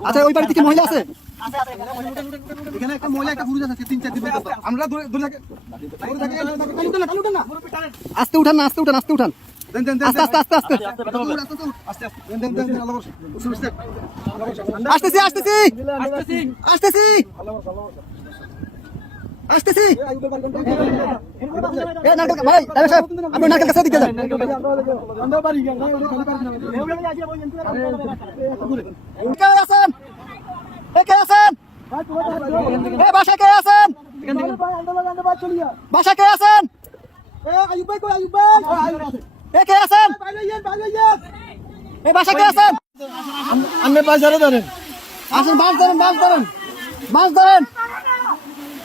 আচ্ছা ওই বাড়িতে কি মহিলা আছে এখানে একটা মহিলা একটা পুরুষ আছে তিন চার দিন আমরা ধরে ধরে থাকি ধরে থাকি, কালি উঠান না, কালি উঠান না। আস্তে উঠান না আস্তে উঠান আস্তে উঠান দেন, দেন, দেন, আস্তে আস্তে আস্তে আস্তে আস্তে, আস্তে, আস্তে, আস্তে। দেন, দেন, দেন, দেন, আল্লাহ বর্ষে। উঠুন, উঠুন। আসতেছি আসতেছি আসতেছি আসতেছি। ভাই সাহেব আপনি নারকেল কাছে দিকে যান। কে আছেন? কে আছেন? এ বাসা কে আছেন? বাসা কে আছেন? কে আছেন? এ বাসা কে আছেন? আপনি বাজারে ধরেন। আসেন মাছ ধরেন মাছ ধরেন। মাছ ধরেন।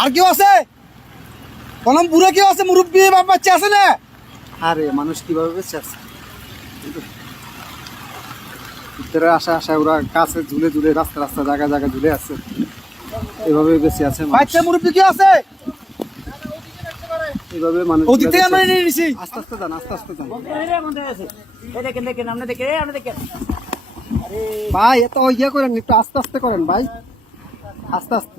আর কেউ আছে? কলম বুড়ো কেউ আছে? মুরব্বী বাপ বাচ্চা আছে না? আরে মানুষ কীভাবে বেঁচে আছে? ভিতরে আসা আসা ওরা কাছে ঝুলে ঝুলে রাস্তা রাস্তা জায়গা জায়গা ঝুলে আছে। এভাবে বেঁচে আছে। বাচ্চা মুরব্বী কেউ আছে? এভাবে মানুষ ওদিক আমরা নিয়ে নিছি আস্তে আস্তে যান আস্তে আস্তে যান। দেখেন দেখেন আপনি দেখেন আপনি দেখেন ভাই এত ইয়ে করেন একটু আস্তে আস্তে করেন ভাই। আস্তে আস্তে।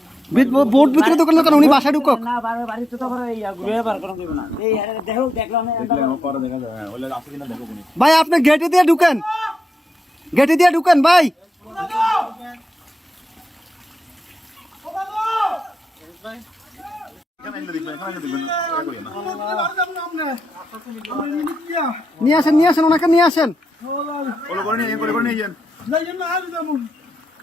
বিট- বোর্ড ভিতরে দোকান কেন? উনি বাসায় ঢুকক? না বাড়িতে তো আবার ইয়া ঘুরে বার করা যাবে না। এই আরে দেখো দেখলাম ভাই আপনি গেটে দিয়ে ঢুকেন। গেটে দিয়ে ঢুকেন ভাই। নিয়ে আসেন নিয়ে আসেন ওনাকে নিয়ে আসেন। আরে ভাই ভাই জানতো না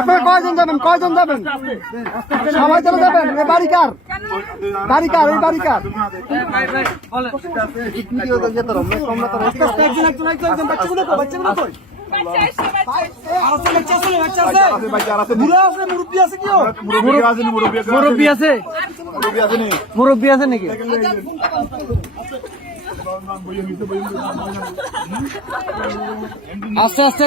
আপনারা কয়জন যাবেন? কয়জন যাবেন? সবাই চলে যাবেন? এই বাড়ি মুরব্বী আছে নাকি? আস্তে আস্তে।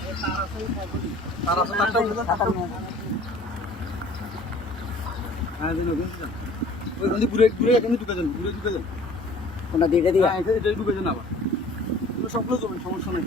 কোনটা দিয়ে দিয়ে হ্যাঁ সবগুলো জমেন সমস্যা নেই